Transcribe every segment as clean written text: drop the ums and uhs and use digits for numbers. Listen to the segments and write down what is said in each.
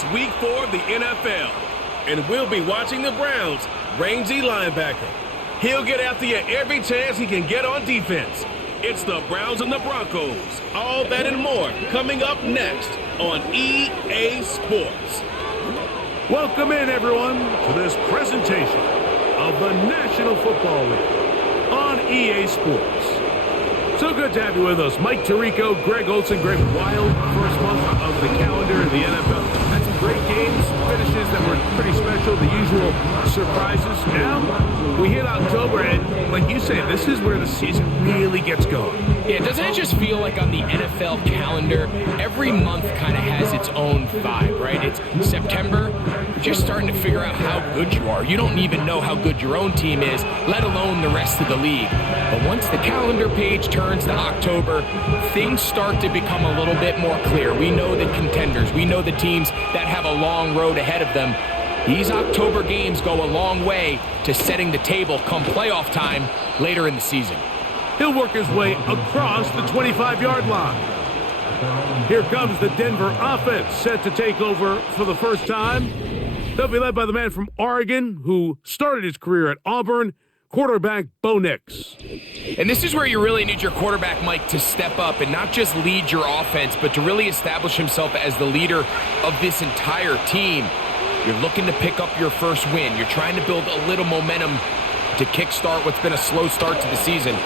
It's week 4 of the NFL, and we'll be watching the Browns' rangy linebacker. He'll get after you every chance he can get on defense. It's the Browns and the Broncos. All that and more coming up next on EA Sports. Welcome in, everyone, to this presentation of the National Football League on EA Sports. So good to have you with us. Mike Tirico, Greg Olson, Greg, wild first month of the calendar in the NFL. Had some great games, finishes that were pretty special, the usual surprises. Now, we hit October, and like you say, this is where the season really gets going. Yeah, doesn't it just feel like on the NFL calendar, every month kind of has its own vibe, right? It's September, you're just starting to figure out how good you are. You don't even know how good your own team is, let alone the rest of the league. But once the calendar page turns to October, things start to become a little bit more clear. We know the contenders. We know the teams that have a long road ahead of them. These October games go a long way to setting the table come playoff time later in the season. He'll work his way across the 25-yard line. Here comes the Denver offense, set to take over for the first time. They'll be led by the man from Oregon who started his career at Auburn, quarterback Bo Nix. And this is where you really need your quarterback, Mike, to step up and not just lead your offense, but to really establish himself as the leader of this entire team. You're looking to pick up your first win. You're trying to build a little momentum to kickstart what's been a slow start to the season.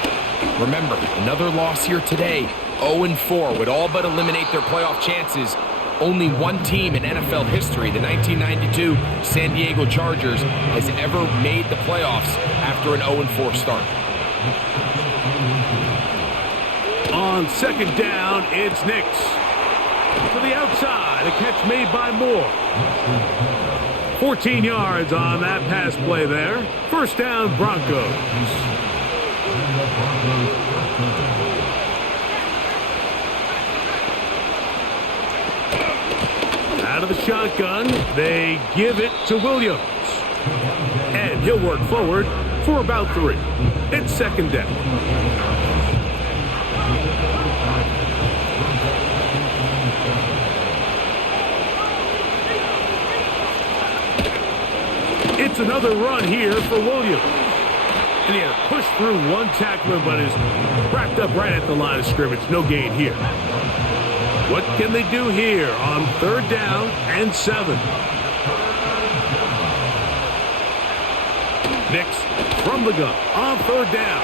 Remember, another loss here today, 0-4, would all but eliminate their playoff chances. Only one team in NFL history, the 1992 San Diego Chargers, has ever made the playoffs after an 0-4 start. On second down, it's Nix. To the outside, a catch made by Moore. 14 yards on that pass play there. First down, Broncos. Out of the shotgun, they give it to Williams. And he'll work forward for about 3. It's second down. It's another run here for Williams. And he had to push through one tackler, but is wrapped up right at the line of scrimmage. No gain here. What can they do here on third down and 7? Nix from the gun on third down.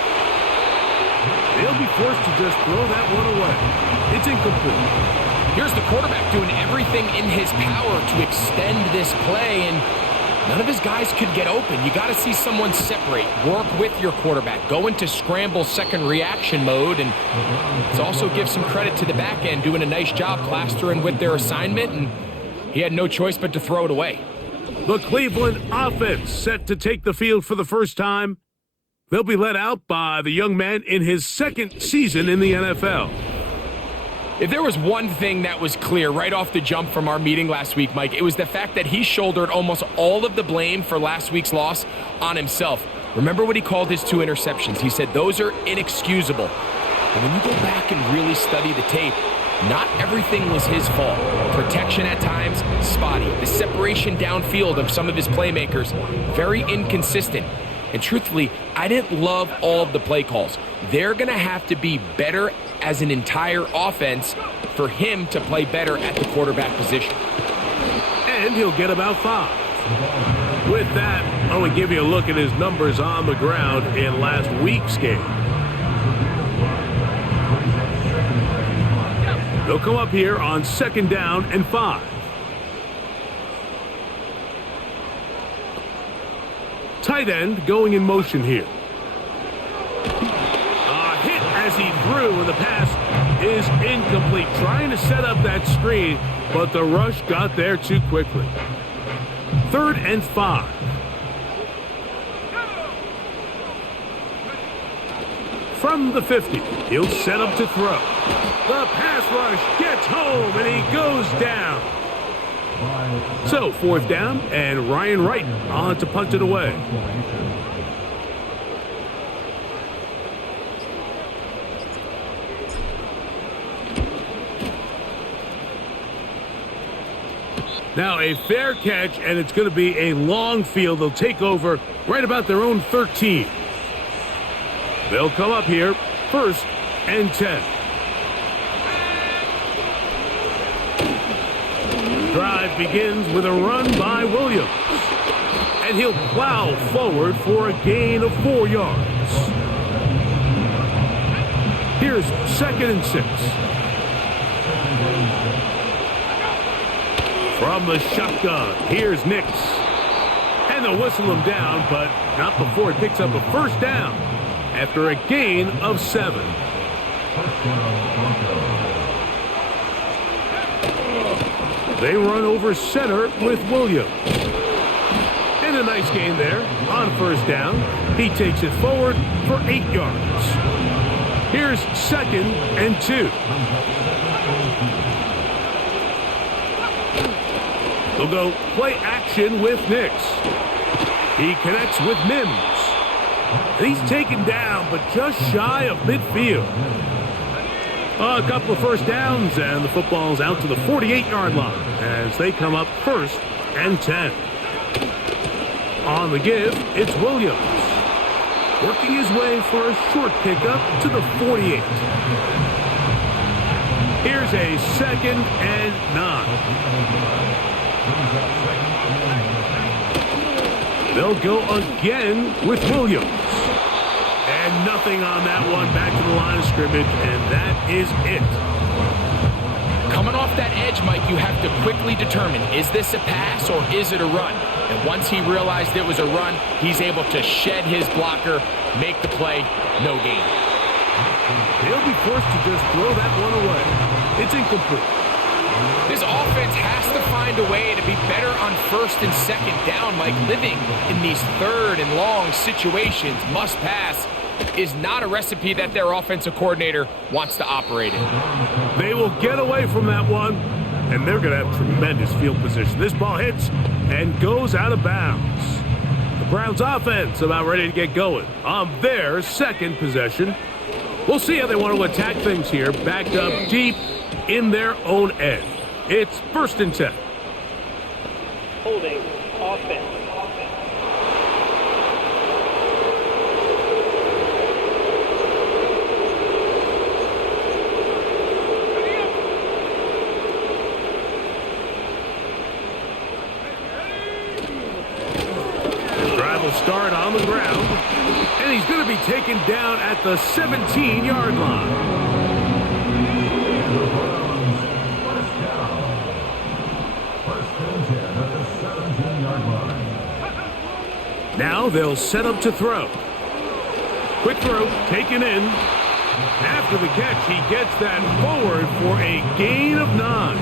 They'll be forced to just throw that one away. It's incomplete. Here's the quarterback doing everything in his power to extend this play, and none of his guys could get open. You got to see someone separate, work with your quarterback, go into scramble second reaction mode, and let's also give some credit to the back end doing a nice job plastering with their assignment, and he had no choice but to throw it away. The Cleveland offense set to take the field for the first time. They'll be led out by the young man in his second season in the NFL. If there was one thing that was clear right off the jump from our meeting last week, Mike, it was the fact that he shouldered almost all of the blame for last week's loss on himself. Remember what he called his 2 interceptions. He said those are inexcusable. And when you go back and really study the tape, not everything was his fault. Protection at times, spotty. The separation downfield of some of his playmakers, very inconsistent. And truthfully, I didn't love all of the play calls. They're going to have to be better as an entire offense for him to play better at the quarterback position. And he'll get about 5. With that, I want to give you a look at his numbers on the ground in last week's game. They'll come up here on second down and 5. Tight end going in motion here. A hit as he threw, and the pass is incomplete. Trying to set up that screen, but the rush got there too quickly. Third and 5. From the 50, he'll set up to throw. The pass rush gets home, and he goes down. So, fourth down, and Ryan Wright on to punt it away. Now a fair catch, and it's going to be a long field. They'll take over right about their own 13. They'll come up here, 1st and 10. The drive begins with a run by Williams. And he'll plow forward for a gain of 4 yards. Here's 2nd and 6. From the shotgun, here's Nix. And they'll whistle him down, but not before he picks up a 1st down after a gain of 7. They run over center with Williams. And a nice gain there on 1st down. He takes it forward for 8 yards. Here's 2nd and 2. They'll go play action with Nix. He connects with Mims. And he's taken down, but just shy of midfield. A couple of 1st downs, and the football's out to the 48-yard line as they come up 1st and 10. On the give, it's Williams. Working his way for a short pickup to the 48. Here's a 2nd and 9. They'll go again with Williams. And nothing on that one, back to the line of scrimmage, and that is it. Coming off that edge, Mike, you have to quickly determine, is this a pass or is it a run? And once he realized it was a run, he's able to shed his blocker, make the play, no gain. He'll be forced to just throw that one away. It's incomplete. This offense has to find a way to be better on 1st and 2nd down, Mike. Living in these 3rd and long situations, must pass, is not a recipe that their offensive coordinator wants to operate in. They will get away from that one, and they're going to have tremendous field position. This ball hits and goes out of bounds. The Browns offense about ready to get going on their 2nd possession. We'll see how they want to attack things here, backed up deep in their own end. It's 1st and 10. Holding offense. Drive will start on the ground, and he's going to be taken down at the 17-yard line. Now they'll set up to throw. Quick throw, taken in. After the catch, he gets that forward for a gain of 9.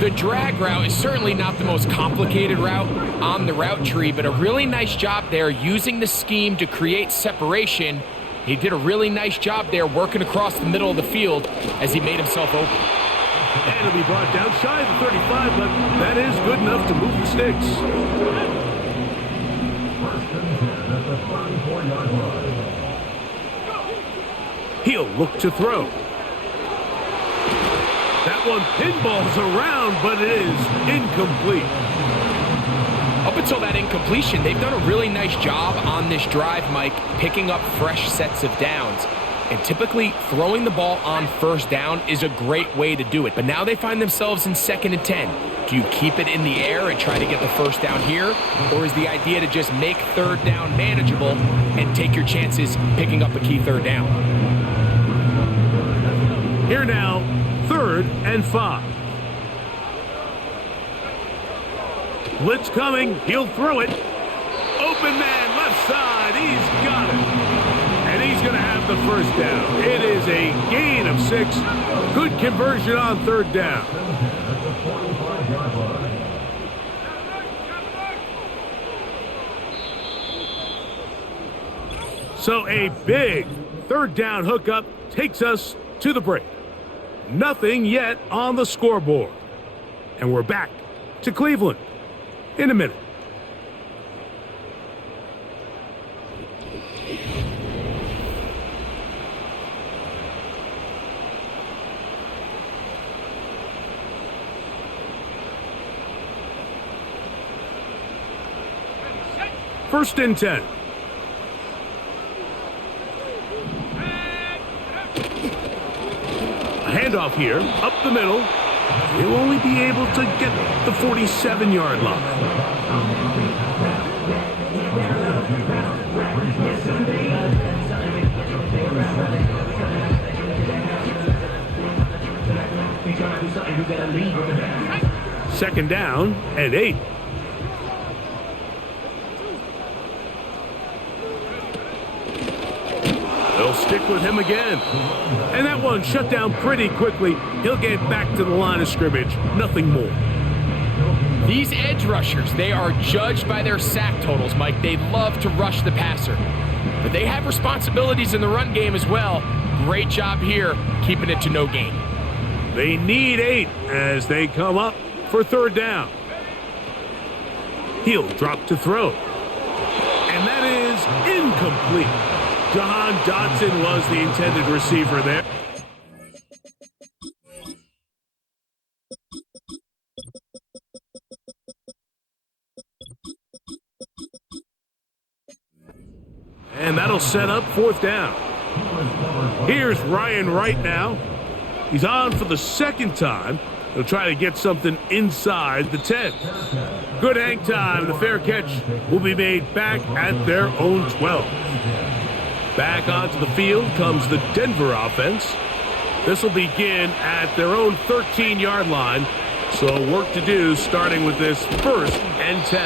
The drag route is certainly not the most complicated route on the route tree, but a really nice job there using the scheme to create separation. He did a really nice job there working across the middle of the field as he made himself open. And it'll be brought down shy of the 35, but that is good enough to move the sticks. He'll look to throw. That one pinballs around, but it is incomplete. Up until that incompletion, they've done a really nice job on this drive, Mike, picking up fresh sets of downs. And typically, throwing the ball on 1st down is a great way to do it. But now they find themselves in 2nd and 10. Do you keep it in the air and try to get the 1st down here? Or is the idea to just make 3rd down manageable and take your chances picking up a key 3rd down? Here now, 3rd and 5. Blitz coming. He'll throw it. Open man, left side. He's got it. And he's going to have the 1st down. It is a gain of 6. Good conversion on 3rd down. So a big 3rd down hookup takes us to the break. Nothing yet on the scoreboard. And we're back to Cleveland in a minute. First and 10. A handoff here, up the middle. He'll only be able to get the 47-yard line. Second down and 8. They'll stick with him again. And that one shut down pretty quickly. He'll get back to the line of scrimmage. Nothing more. These edge rushers, they are judged by their sack totals, Mike. They love to rush the passer. But they have responsibilities in the run game as well. Great job here, keeping it to no gain. They need 8 as they come up for third down. He'll drop to throw. And that is incomplete. Jahan Dotson was the intended receiver there. And that'll set up fourth down. Here's Ryan Wright now. He's on for the second time. He'll try to get something inside the 10. Good hang time. The fair catch will be made back at their own 12. Back onto the field comes the Denver offense. This will begin at their own 13-yard line. So work to do starting with this first and 10.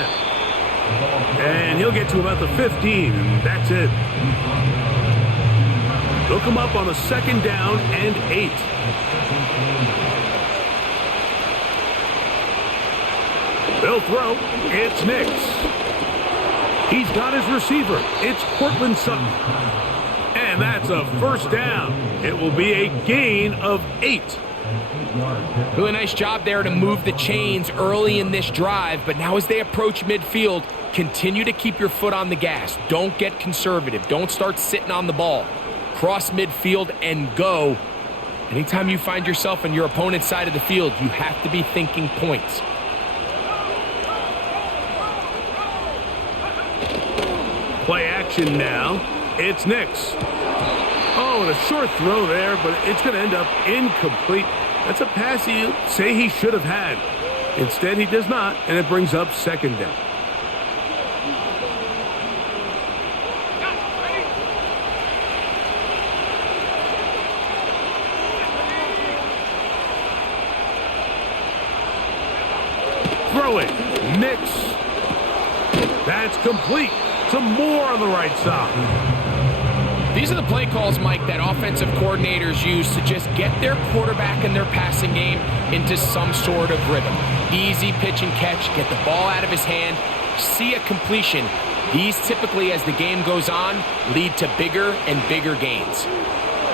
And he'll get to about the 15, and that's it. They'll come up on a second down and 8. They'll throw. It's Nix. He's got his receiver. It's Cortland Sutton. And that's a first down. It will be a gain of 8. Really nice job there to move the chains early in this drive, but now as they approach midfield, continue to keep your foot on the gas. Don't get conservative. Don't start sitting on the ball. Cross midfield and go. Anytime you find yourself on your opponent's side of the field, you have to be thinking points. Play action now. It's Nix. Oh, and a short throw there, but it's going to end up incomplete. That's a pass you say he should have had. Instead, he does not, and it brings up second down. Throw it. Nix. That's complete. Some more on the right side. These are the play calls, Mike, that offensive coordinators use to just get their quarterback and their passing game into some sort of rhythm. Easy pitch and catch, get the ball out of his hand, see a completion. These typically, as the game goes on, lead to bigger and bigger gains.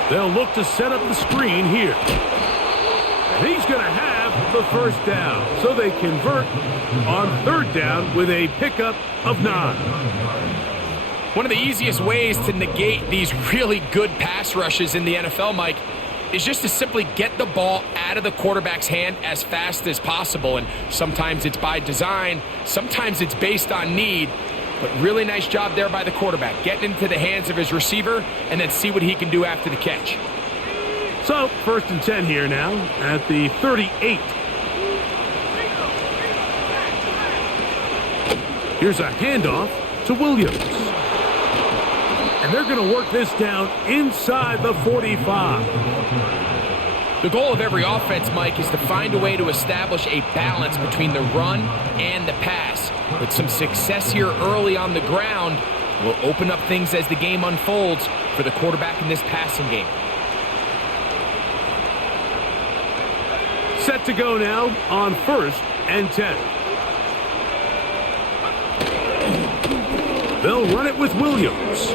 They'll look to set up the screen here. And he's going to have the first down. So they convert on third down with a pickup of 9. One of the easiest ways to negate these really good pass rushes in the NFL, Mike, is just to simply get the ball out of the quarterback's hand as fast as possible. And sometimes it's by design, sometimes it's based on need. But really nice job there by the quarterback, getting into the hands of his receiver and then see what he can do after the catch. So, first and 10 here now at the 38. Here's a handoff to Williams. And they're going to work this down inside the 45. The goal of every offense, Mike, is to find a way to establish a balance between the run and the pass. With some success here early on the ground will open up things as the game unfolds for the quarterback in this passing game. Set to go now on first and 10. They'll run it with Williams.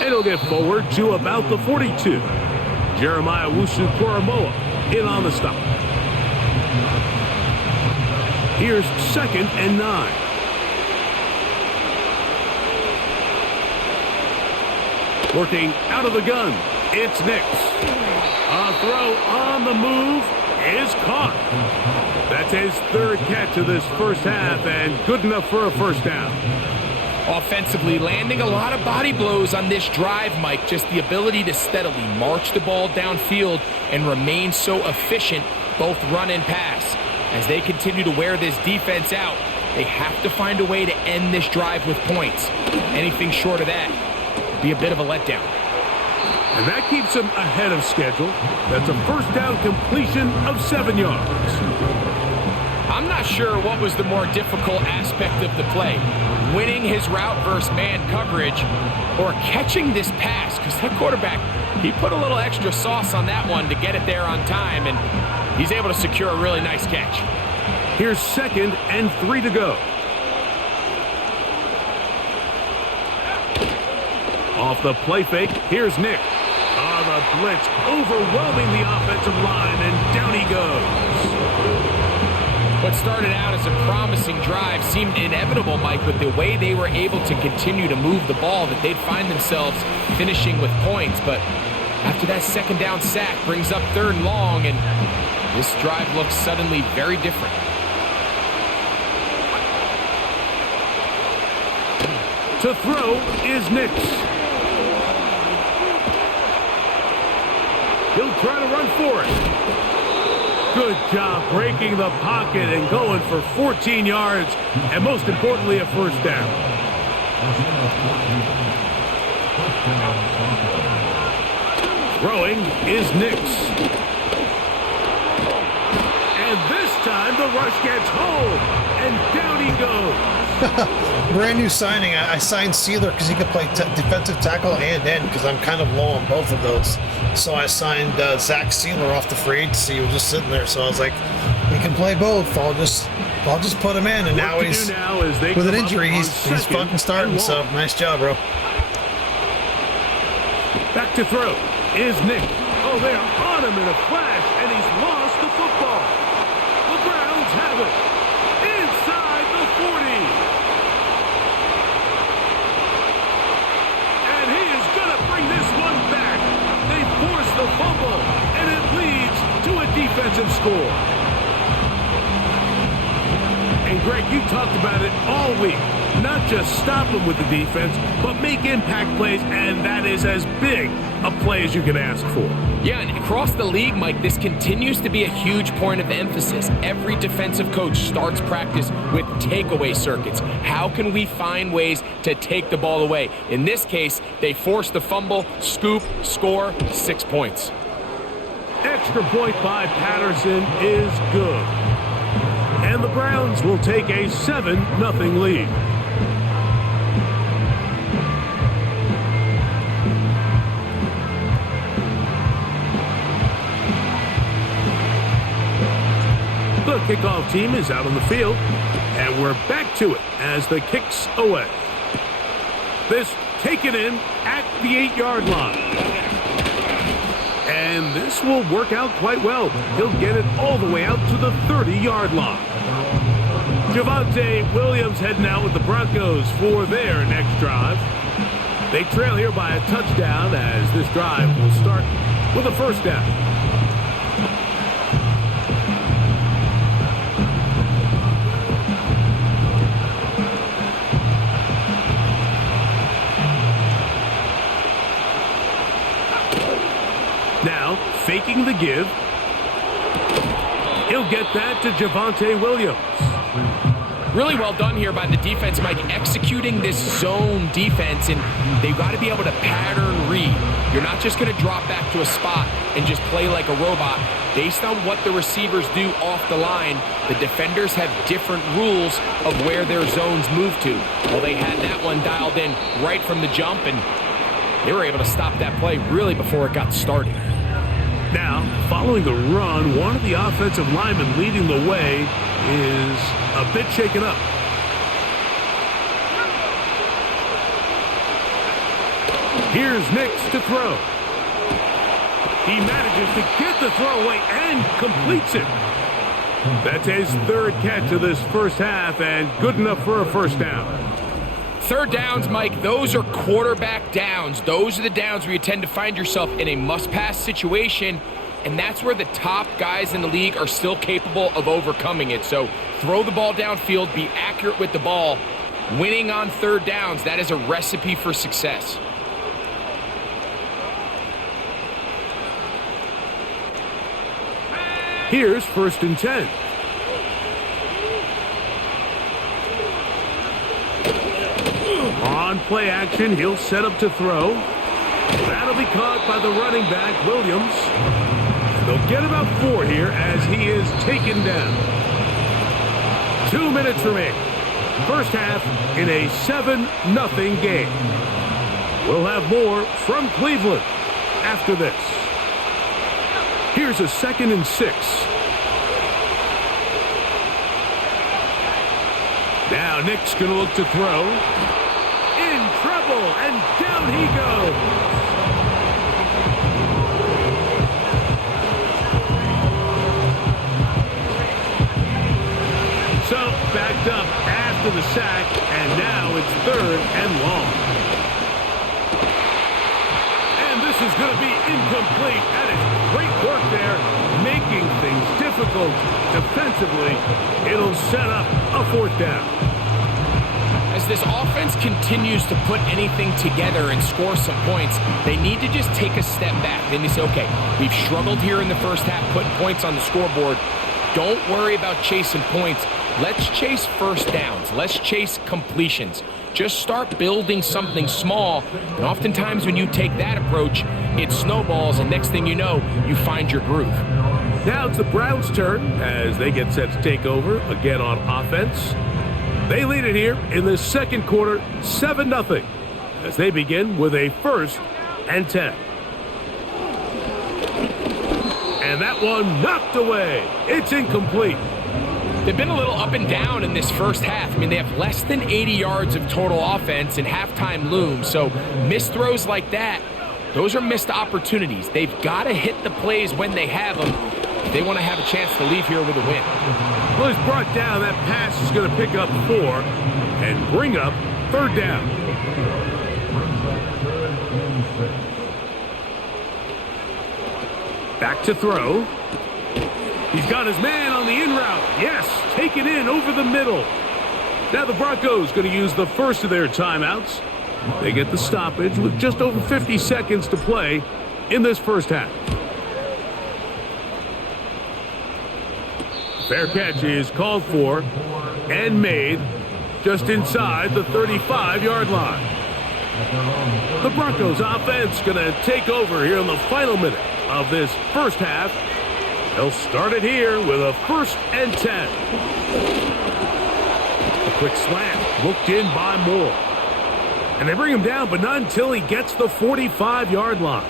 It'll get forward to about the 42. Jeremiah Wusu-Koromoa in on the stop. Here's second and 9. Working out of the gun, it's Nix. A throw on the move is caught. That's his third catch of this first half and good enough for a first down. Offensively, landing a lot of body blows on this drive, Mike. Just the ability to steadily march the ball downfield and remain so efficient, both run and pass. As they continue to wear this defense out, they have to find a way to end this drive with points. Anything short of that would be a bit of a letdown. And that keeps them ahead of schedule. That's a first down completion of 7 yards. I'm not sure what was the more difficult aspect of the play. Winning his route versus man coverage or catching this pass, because that quarterback, he put a little extra sauce on that one to get it there on time, and he's able to secure a really nice catch. Here's 2nd and 3 to go. Off the play fake, here's Nick. The blitz overwhelming the offensive line, and down he goes. What started out as a promising drive seemed inevitable, Mike, with the way they were able to continue to move the ball, that they'd find themselves finishing with points. But after that 2nd down sack brings up 3rd and long, and this drive looks suddenly very different. To throw is Nix. He'll try to run for it. Good job breaking the pocket and going for 14 yards, and most importantly, a first down. Throwing is Nix. And this time the rush gets home, and down he goes. Brand new signing. I signed Sealer because he could play defensive tackle and end, because I'm kind of low on both of those. So I signed Zach Sealer off the free agency. He was just sitting there, so I was like, he can play both. I'll just put him in. And now he's with an injury. He's fucking starting. So nice job, bro. Back to throw is Nick. Oh, they're on him in a flash, and he's lost the football. The Browns have it inside the 40. And he is going to bring this one back. They force the fumble, and it leads to a defensive score. And Greg, you talked about it all week. Not just stop them with the defense, but make impact plays, and that is as big a play as you can ask for. Yeah, and across the league, Mike, this continues to be a huge point of emphasis. Every defensive coach starts practice with takeaway circuits. How can we find ways to take the ball away? In this case, they force the fumble, scoop, score, 6 points. Extra point by Patterson is good. And the Browns will take a 7-0 lead. The kickoff team is out on the field, and we're back to it as the kick's away. This taken in at the 8-yard line. And this will work out quite well. He'll get it all the way out to the 30-yard line. Javonte Williams heading out with the Broncos for their next drive. They trail here by a touchdown as this drive will start with a first down. Now, faking the give. He'll get that to Javonte Williams. Really well done here by the defense, Mike, executing this zone defense, and they've got to be able to pattern read. You're not just going to drop back to a spot and just play like a robot. Based on what the receivers do off the line, the defenders have different rules of where their zones move to. Well, they had that one dialed in right from the jump, and they were able to stop that play really before it got started. Now, following the run, one of the offensive linemen leading the way is a bit shaken up. Here's Nix to throw. He manages to get the throw away and completes it. That's his 3rd catch of this first half, and good enough for a first down. 3rd downs, Mike, those are quarterback downs. Those are the downs where you tend to find yourself in a must-pass situation, and that's where the top guys in the league are still capable of overcoming it. So throw the ball downfield, be accurate with the ball, Winning on third downs, that is a recipe for success. Here's 1st and 10. On play action, he'll set up to throw. That'll be caught by the running back, Williams. And they'll get about 4 here as he is taken down. 2 minutes remaining. First half in a 7-0 game. We'll have more from Cleveland after this. Here's a 2nd and 6. Now Nick's going to look to throw. In trouble, and down he goes. So, backed up after the sack, and now it's 3rd and long. And this is going to be incomplete. That is great work there, making things difficult defensively. It'll set up a 4th down. As this offense continues to put anything together and score some points, they need to just take a step back. Then they say, okay, we've struggled here in the first half, putting points on the scoreboard. Don't worry about chasing points. Let's chase first downs. Let's chase completions. Just start building something small. And oftentimes when you take that approach, it snowballs, and next thing you know, you find your groove. Now it's the Browns' turn as they get set to take over again on offense. They lead it here in the second quarter, 7-0, as they begin with a 1st and 10. And that one knocked away. It's incomplete. They've been a little up and down in this first half. I mean, they have less than 80 yards of total offense and halftime looms. So missed throws like that, those are missed opportunities. They've got to hit the plays when they have them if they want to have a chance to leave here with a win. Well, he's brought down. That pass is going to pick up 4 and bring up 3rd down. Back to throw. He's got his man on the in route. Yes, taken in over the middle. Now the Broncos going to use the first of their timeouts. They get the stoppage with just over 50 seconds to play in this first half. Fair catch is called for and made just inside the 35-yard line. The Broncos offense going to take over here in the final minute of this first half. They'll start it here with a 1st and 10. A quick slant looked in by Moore. And they bring him down, but not until he gets the 45-yard line.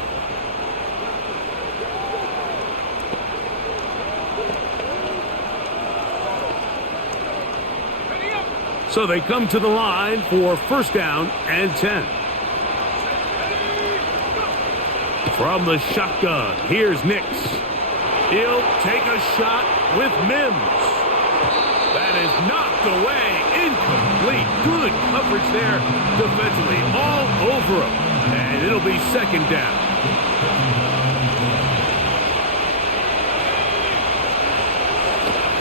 So they come to the line for 1st down and 10. From the shotgun, here's Nix. He'll take a shot with Mims. That is knocked away, incomplete. Good coverage there defensively, all over him. And it'll be 2nd down.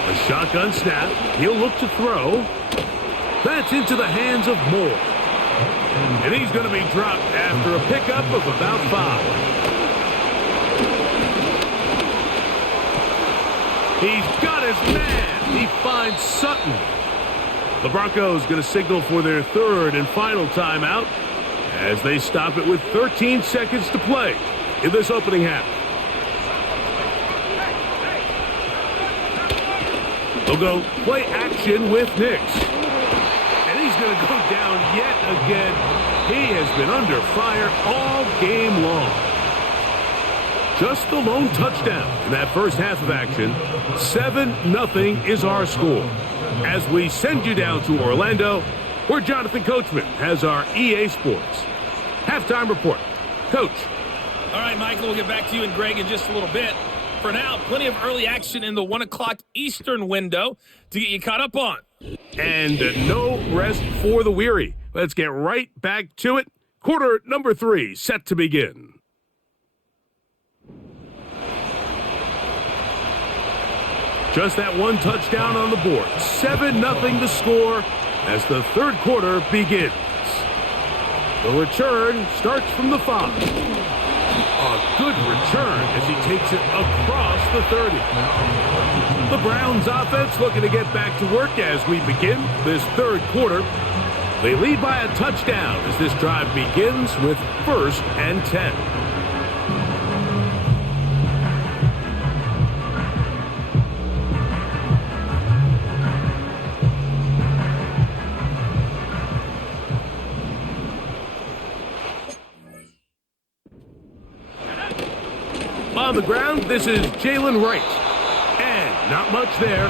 A shotgun snap. He'll look to throw. That's into the hands of Moore. And he's going to be dropped after a pickup of about 5. He's got his man. He finds Sutton. The Broncos going to signal for their 3rd and final timeout as they stop it with 13 seconds to play in this opening half. They'll go play action with Nix. And he's going to go down yet again. He has been under fire all game long. Just the lone touchdown in that first half of action. 7-0 is our score. As we send you down to Orlando, where Jonathan Coachman has our EA Sports halftime report. Coach. All right, Michael, we'll get back to you and Greg in just a little bit. For now, plenty of early action in the 1 o'clock Eastern window to get you caught up on. And no rest for the weary. Let's get right back to it. Quarter number 3 set to begin. Just that one touchdown on the board. 7-0 to score as the third quarter begins. The return starts from the 5. A good return as he takes it across the 30. The Browns offense looking to get back to work as we begin this third quarter. They lead by a touchdown as this drive begins with 1st and 10. On the ground, this is Jalen Wright. And not much there.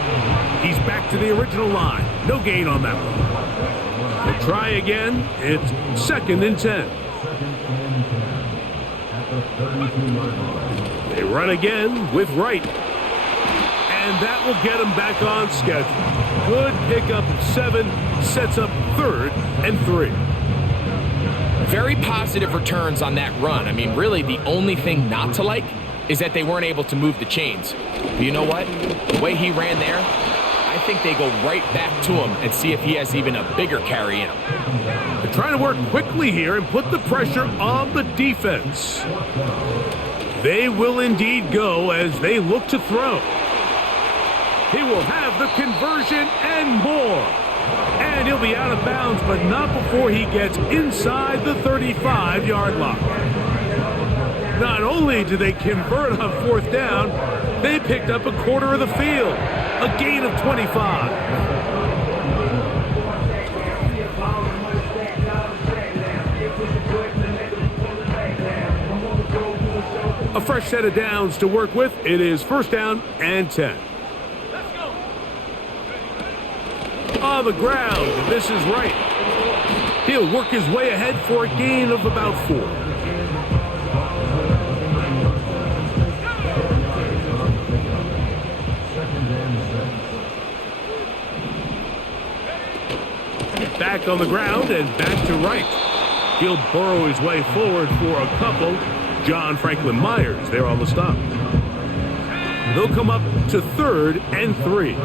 He's back to the original line. No gain on that one. We'll try again. It's 2nd and 10. They run again with Wright. And that will get him back on schedule. Good pickup of 7. Sets up 3rd and 3. Very positive returns on that run. I mean, really, the only thing not to like is that they weren't able to move the chains. But you know what? The way he ran there, I think they go right back to him and see if he has even a bigger carry in him. They're trying to work quickly here and put the pressure on the defense. They will indeed go as they look to throw. He will have the conversion and more. And he'll be out of bounds, but not before he gets inside the 35-yard line. Not only did they convert on 4th down, they picked up a quarter of the field, a gain of 25. A fresh set of downs to work with. It is 1st down and 10. On the ground, this is Wright. He'll work his way ahead for a gain of about 4. Back on the ground and back to Wright. He'll burrow his way forward for a couple. John Franklin Myers there on the stop. They'll come up to 3rd and 3.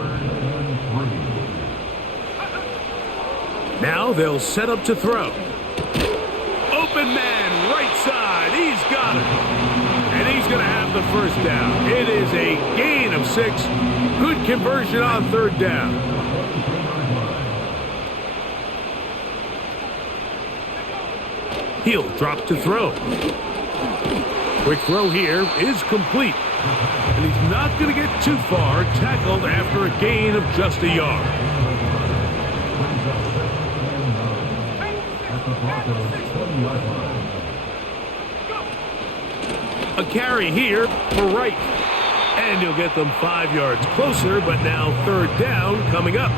Now they'll set up to throw. Open man, right side. He's got it. And he's going to have the 1st down. It is a gain of 6. Good conversion on 3rd down. He'll drop to throw. Quick throw here is complete. And he's not going to get too far, tackled after a gain of just a yard. A carry here for Wright. And he'll get them 5 yards closer, but now 3rd down coming up.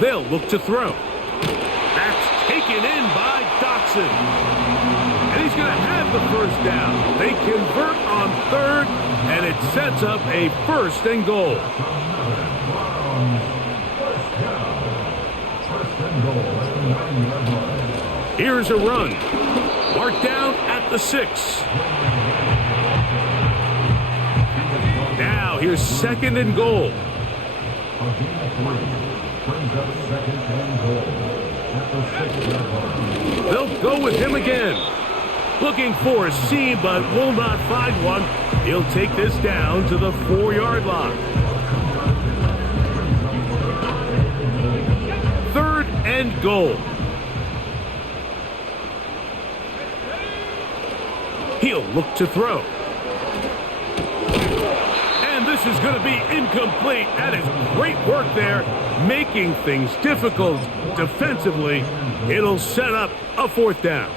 They'll look to throw. That's taken in by Dotson. And he's going to have the 1st down. They convert on 3rd, and it sets up a 1st and goal. Here's a run. Marked down at the 6. Now here's 2nd and goal. They'll go with him again. Looking for a seam, but will not find one. He'll take this down to the 4-yard line. 3rd and goal. He'll look to throw. And this is going to be incomplete. That is great work there, making things difficult defensively. It'll set up a 4th down.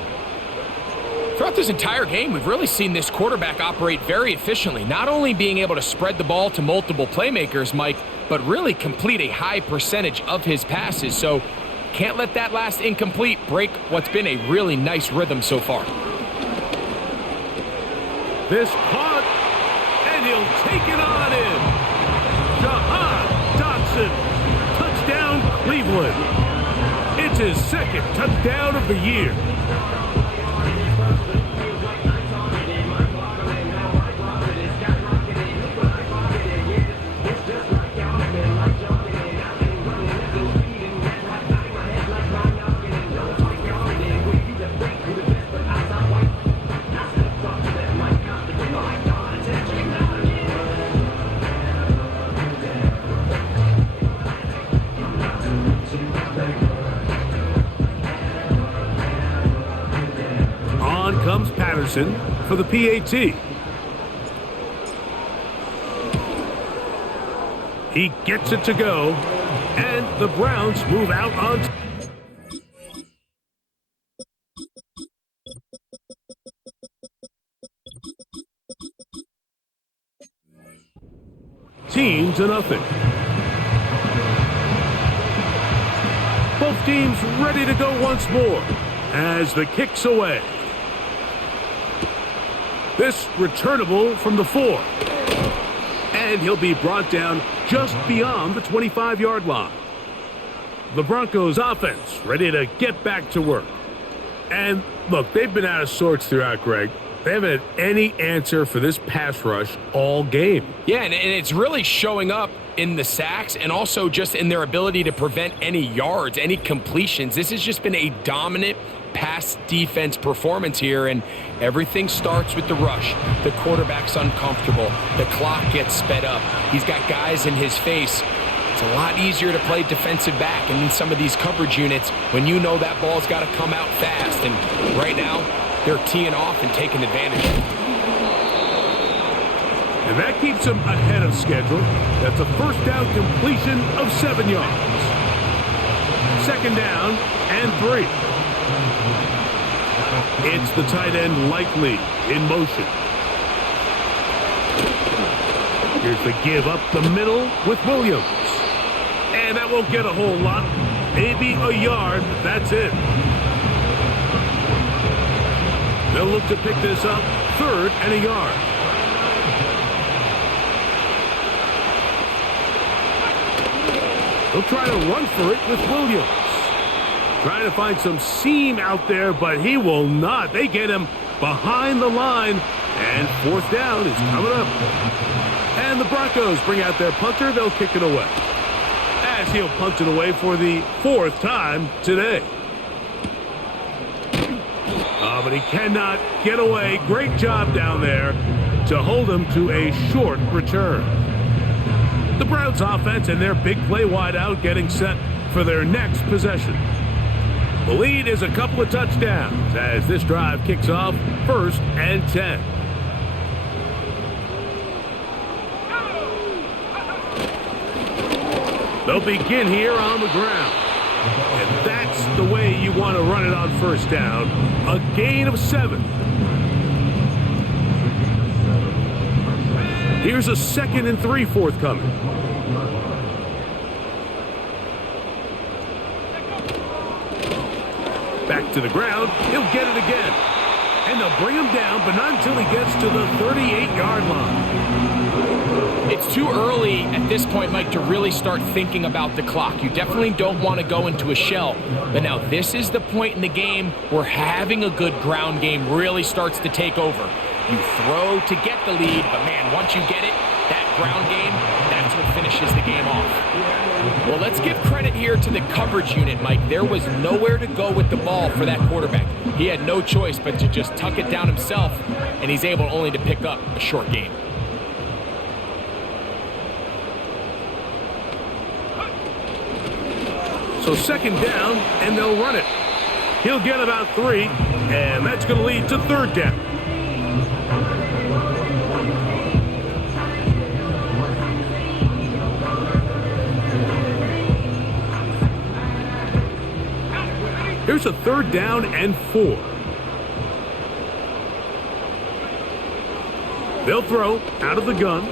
Throughout this entire game, we've really seen this quarterback operate very efficiently, not only being able to spread the ball to multiple playmakers, Mike, but really complete a high percentage of his passes. So can't let that last incomplete break what's been a really nice rhythm so far. This caught, and he'll take it on in. Jahan Dotson, touchdown Cleveland. It's his 2nd touchdown of the year. Anderson for the PAT. He gets it to go, and the Browns move out on team to nothing. Both teams ready to go once more as the kick's away. This returnable from the 4. And he'll be brought down just beyond the 25-yard line. The Broncos offense ready to get back to work. And look, they've been out of sorts throughout, Greg. They haven't had any answer for this pass rush all game. Yeah, and it's really showing up in the sacks and also just in their ability to prevent any yards, any completions. This has just been a dominant pass defense performance here, and everything starts with the rush. The quarterback's uncomfortable. The clock gets sped up. He's got guys in his face. It's a lot easier to play defensive back and in some of these coverage units when you know that ball's got to come out fast. And right now, they're teeing off and taking advantage. And that keeps them ahead of schedule. That's a first down completion of 7 yards. Second down and 3. It's the tight end Likely in motion. Here's the give up the middle with Williams. And that won't get a whole lot. Maybe a yard, but that's it. They'll look to pick this up 3rd and a yard. They'll try to run for it with Williams. Trying to find some seam out there, but he will not. They get him behind the line, and 4th down is coming up. And the Broncos bring out their punter. They'll kick it away, as he'll punt it away for the 4th time today. But he cannot get away. Great job down there to hold him to a short return. The Browns offense and their big play wideout getting set for their next possession. The lead is a couple of touchdowns as this drive kicks off 1st and 10. They'll begin here on the ground. And that's the way you want to run it on 1st down. A gain of 7. Here's a 2nd and 3 forthcoming. Back to the ground. He'll get it again. And they'll bring him down, but not until he gets to the 38-yard line. It's too early at this point, Mike, to really start thinking about the clock. You definitely don't want to go into a shell. But now this is the point in the game where having a good ground game really starts to take over. You throw to get the lead, but man, once you get it, that ground game, that's what finishes the game off. Well, let's give credit here to the coverage unit, Mike. There was nowhere to go with the ball for that quarterback. He had no choice but to just tuck it down himself, and he's able only to pick up a short gain. So 2nd down, and they'll run it. He'll get about 3, and that's going to lead to 3rd down. Here's a 3rd down and 4. They'll throw out of the gun.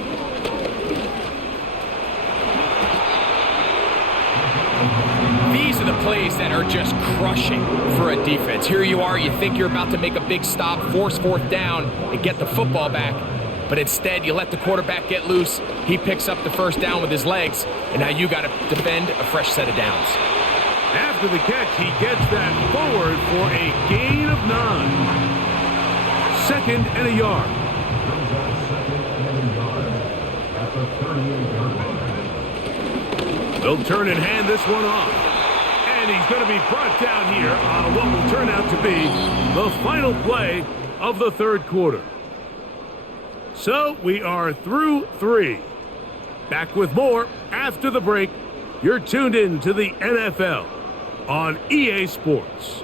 These are the plays that are just crushing for a defense. Here you are, you think you're about to make a big stop, force 4th down, and get the football back. But instead, you let the quarterback get loose. He picks up the 1st down with his legs, and now you got to defend a fresh set of downs. After the catch, he gets that forward for a gain of 9. 2nd and a yard. They'll turn and hand this one off. And he's going to be brought down here on what will turn out to be the final play of the 3rd quarter. So we are through 3. Back with more after the break. You're tuned in to the NFL on EA Sports.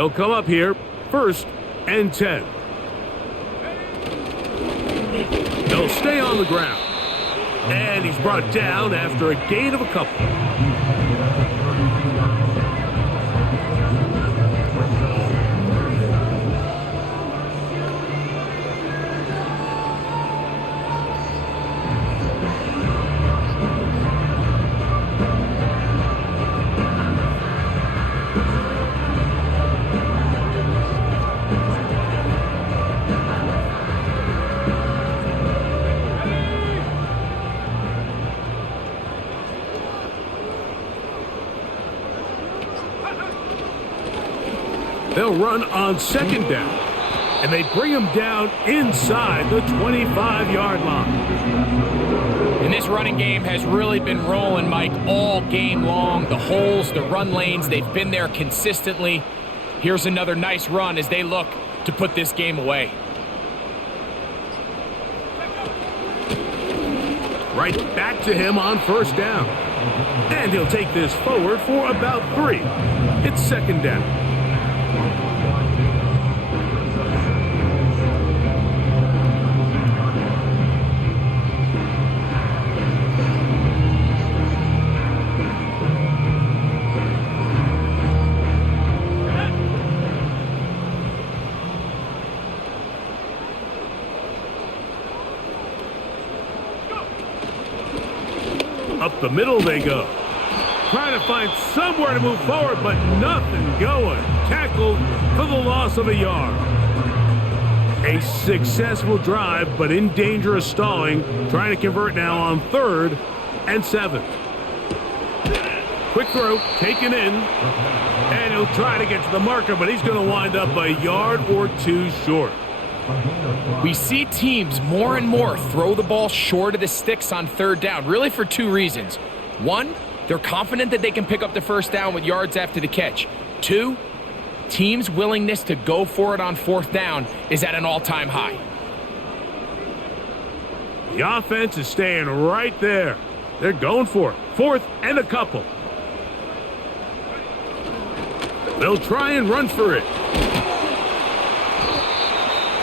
They'll come up here, 1st and 10. They'll stay on the ground. And he's brought down after a gain of a couple. They'll run on 2nd down, and they bring him down inside the 25-yard line. And this running game has really been rolling, Mike, all game long. The holes, the run lanes, they've been there consistently. Here's another nice run as they look to put this game away. Right back to him on 1st down. And he'll take this forward for about 3. It's 2nd down. Up the middle they go. Trying to find somewhere to move forward, but nothing going. Tackled for the loss of a yard. A successful drive, but in danger of stalling. Trying to convert now on 3rd and 7. Quick throw, taken in. And he'll try to get to the marker, but he's going to wind up a yard or 2 short. We see teams more and more throw the ball short of the sticks on 3rd down, really for 2 reasons. 1, they're confident that they can pick up the 1st down with yards after the catch. 2, teams' willingness to go for it on 4th down is at an all-time high. The offense is staying right there. They're going for it. 4th and a couple. They'll try and run for it.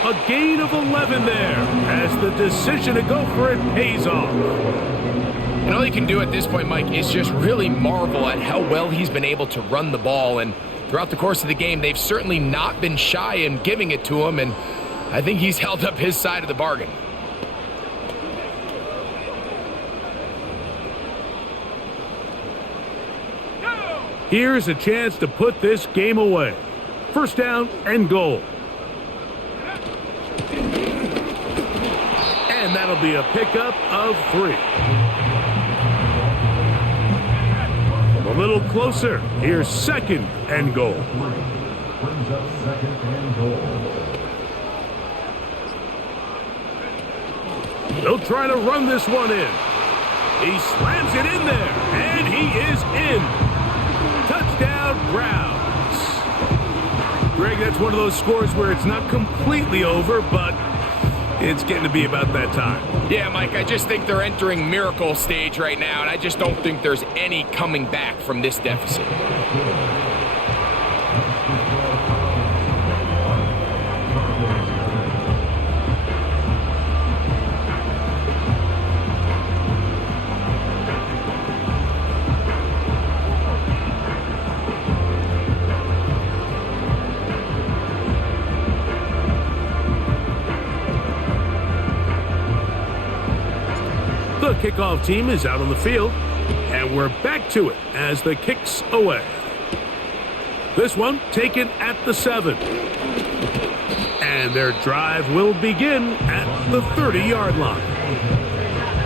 A gain of 11 there as the decision to go for it pays off. And all you can do at this point, Mike, is just really marvel at how well he's been able to run the ball. And throughout the course of the game, they've certainly not been shy in giving it to him. And I think he's held up his side of the bargain. Here's a chance to put this game away. 1st down and goal. And that'll be a pickup of 3. A little closer. Here's 2nd and goal. They'll try to run this one in. He slams it in there, and he is in. Touchdown, Browns. Greg, that's one of those scores where it's not completely over, but it's getting to be about that time. Yeah, Mike, I just think they're entering miracle stage right now, and I just don't think there's any coming back from this deficit. The kickoff team is out on the field, and we're back to it as the kick's away. This one taken at the 7. And their drive will begin at the 30-yard line.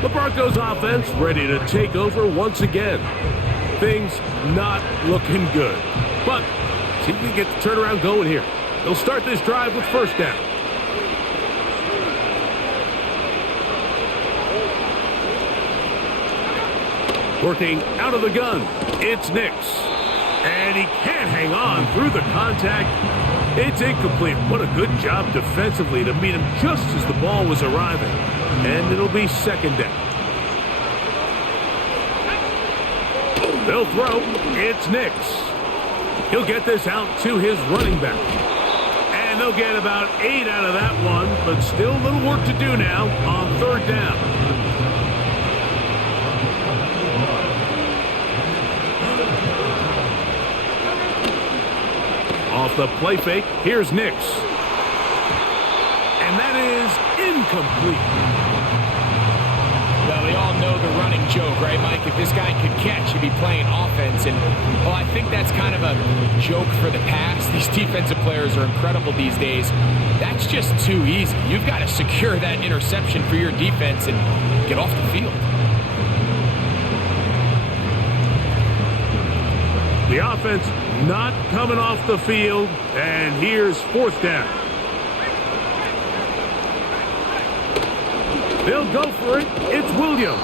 The Broncos offense ready to take over once again. Things not looking good, but see if we can get the turnaround going here. They'll start this drive with 1st down. Working out of the gun, it's Nix. And he can't hang on through the contact. It's incomplete. What a good job defensively to meet him just as the ball was arriving. And it'll be 2nd down. They'll throw. It's Nix. He'll get this out to his running back. And they'll get about 8 out of that one, but still a little work to do now on third down. Off the play fake, here's Nix. And that is incomplete. Well, we all know the running joke, right, Mike? If this guy could catch, he'd be playing offense. And, well, I think that's kind of a joke for the past. These defensive players are incredible these days. That's just too easy. You've got to secure that interception for your defense and get off the field. The offense not coming off the field, and here's fourth down. They'll go for it. It's Williams.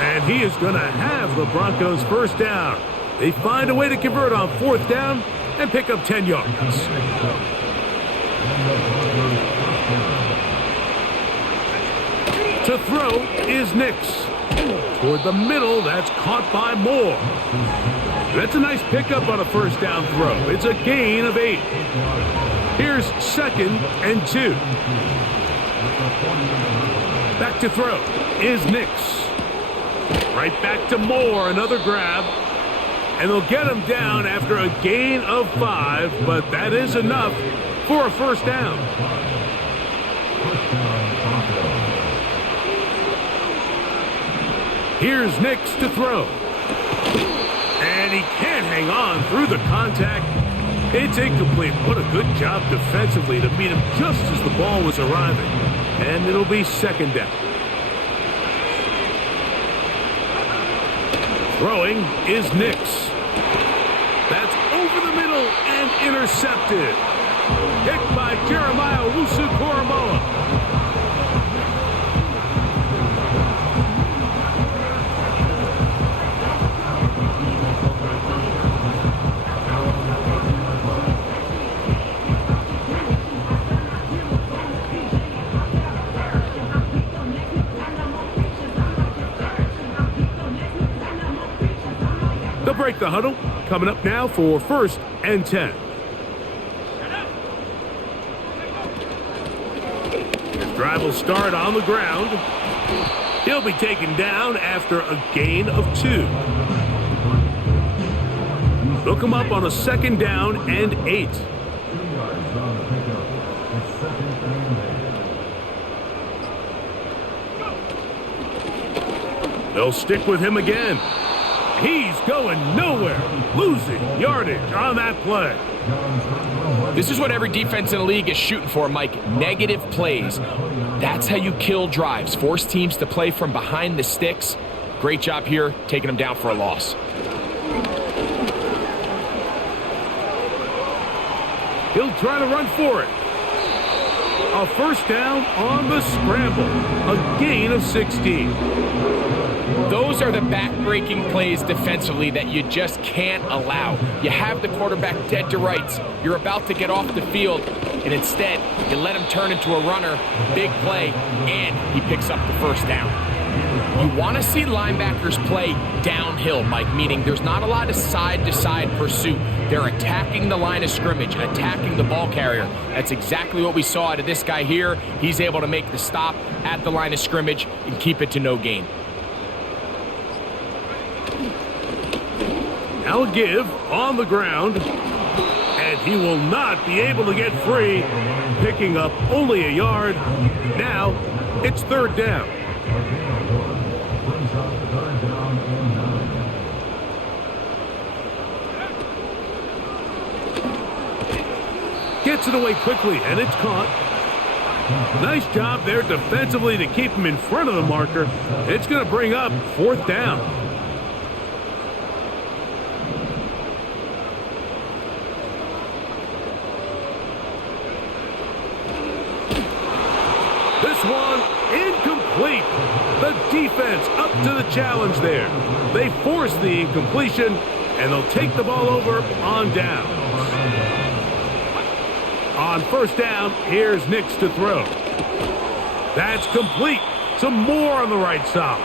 And he is going to have the Broncos first down. They find a way to convert on fourth down and pick up 10 yards. To throw is Nix. Toward the middle, that's caught by Moore. That's a nice pickup on a first down throw. It's a gain of 8. Here's 2nd and 2. Back to throw is Nix. Right back to Moore, another grab. And they'll get him down after a gain of 5, but that is enough for a first down. Here's Nix to throw. And he can't hang on through the contact. It's incomplete. What a good job defensively to meet him just as the ball was arriving. And it'll be second down. Throwing is Nix. That's over the middle and intercepted. Picked by Jeremiah Owusu-Koramoah. They'll break the huddle. Coming up now for 1st and 10. His drive will start on the ground. He'll be taken down after a gain of 2. They'll come up on a 2nd down and 8. They'll stick with him again. He's going nowhere, losing yardage on that play. This is what every defense in the league is shooting for, Mike. Negative plays. That's how you kill drives. Force teams to play from behind the sticks. Great job here, taking them down for a loss. He'll try to run for it. A first down on the scramble. A gain of 16. Those are the back-breaking plays defensively that you just can't allow. You have the quarterback dead to rights. You're about to get off the field, and instead, you let him turn into a runner, big play, and he picks up the first down. You want to see linebackers play downhill, Mike, meaning there's not a lot of side-to-side pursuit. They're attacking the line of scrimmage, attacking the ball carrier. That's exactly what we saw out of this guy here. He's able to make the stop at the line of scrimmage and keep it to no gain. Now a give on the ground, and he will not be able to get free, picking up only a yard. Now it's 3rd down. Gets it away quickly, and it's caught. Nice job there defensively to keep him in front of the marker. It's going to bring up 4th down. This one incomplete. The defense up to the challenge there. They force the incompletion, and they'll take the ball over on downs. On 1st down, here's Nix to throw. That's complete. Some more on the right side.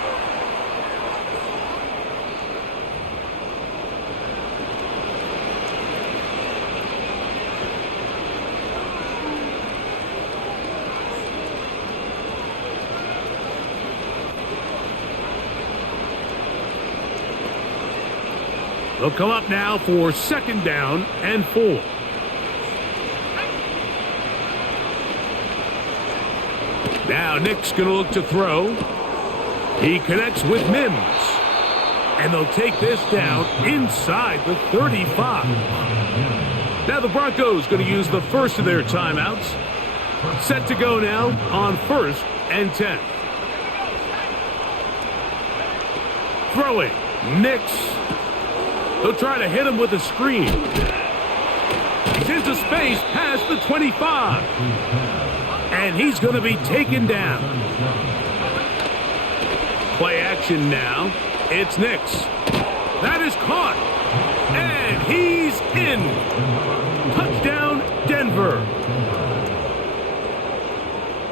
They'll come up now for 2nd down and 4. Now Nick's going to look to throw. He connects with Mims. And they'll take this down inside the 35. Now the Broncos going to use the first of their timeouts. Set to go now on 1st and 10. Throwing. Nix. They'll try to hit him with a screen. He's into space past the 25. And he's going to be taken down. Play action now. It's Nix. That is caught. And he's in. Touchdown, Denver.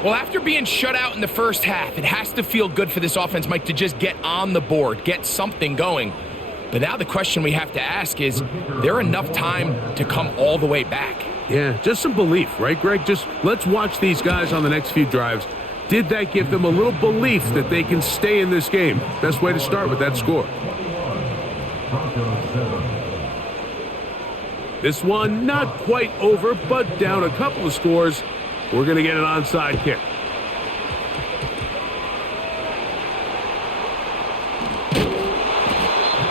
Well, after being shut out in the first half, it has to feel good for this offense, Mike, to just get on the board, get something going. But now the question we have to ask is there enough time to come all the way back? Yeah, just some belief, right, Greg? Just let's watch these guys on the next few drives. Did that give them a little belief that they can stay in this game? Best way to start with that score. This one not quite over, but down a couple of scores. We're going to get an onside kick.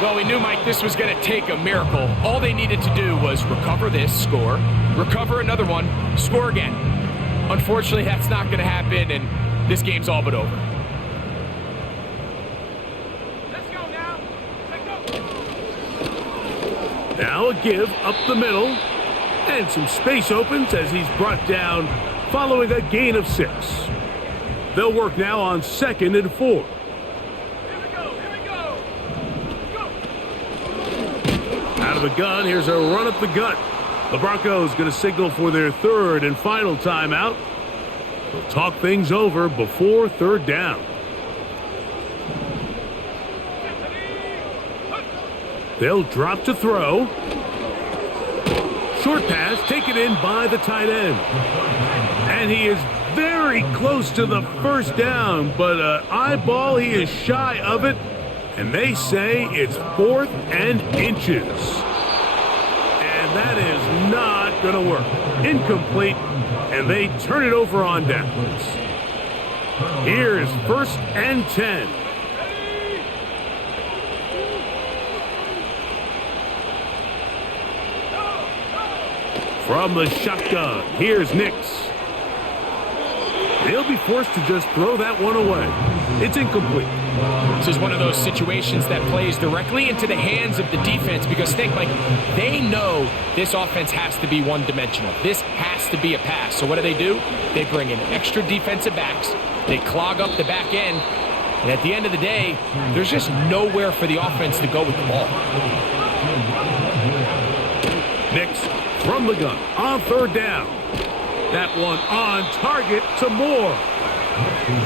Well, we knew, Mike, this was going to take a miracle. All they needed to do was recover this, score, recover another one, score again. Unfortunately, that's not going to happen, and this game's all but over. Let's go now. Let's go. Now a give up the middle, and some space opens as he's brought down following a gain of 6. They'll work now on 2nd and 4. Out of the gun, here's a run up the gut. The Broncos going to signal for their 3rd and final timeout. They'll talk things over before 3rd down. They'll drop to throw. Short pass taken in by the tight end. And he is very close to the 1st down, but eyeball, he is shy of it. And they say it's 4th and inches. And that is not going to work. Incomplete, and they turn it over on downs. Here's 1st and 10. From the shotgun, here's Nix. He'll be forced to just throw that one away. It's incomplete. This is one of those situations that plays directly into the hands of the defense because think, Mike, they know this offense has to be one-dimensional. This has to be a pass. So what do? They bring in extra defensive backs. They clog up the back end. And at the end of the day, there's just nowhere for the offense to go with the ball. Nix from the gun on 3rd down. That one on target to Moore.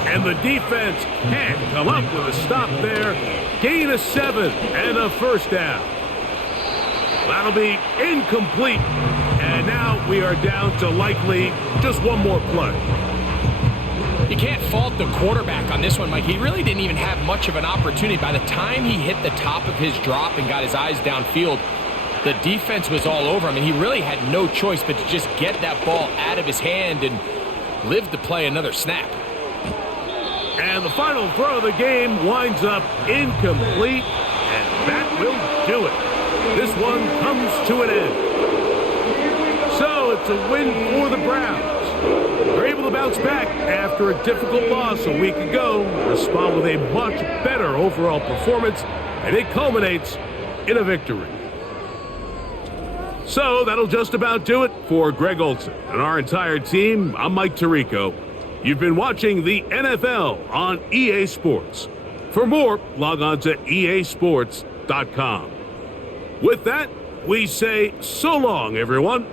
And the defense can't come up with a stop there. Gain of 7 and a 1st down. That'll be incomplete. And now we are down to likely just one more play. You can't fault the quarterback on this one, Mike. He really didn't even have much of an opportunity. By the time he hit the top of his drop and got his eyes downfield, the defense was all over him, and he really had no choice but to just get that ball out of his hand and live to play another snap. And the final throw of the game winds up incomplete, and that will do it. This one comes to an end. So it's a win for the Browns. They're able to bounce back after a difficult loss a week ago, respond with a much better overall performance, and it culminates in a victory. So that'll just about do it for Greg Olson and our entire team. I'm Mike Tirico. You've been watching the NFL on EA Sports. For more, log on to easports.com. With that, we say so long, everyone.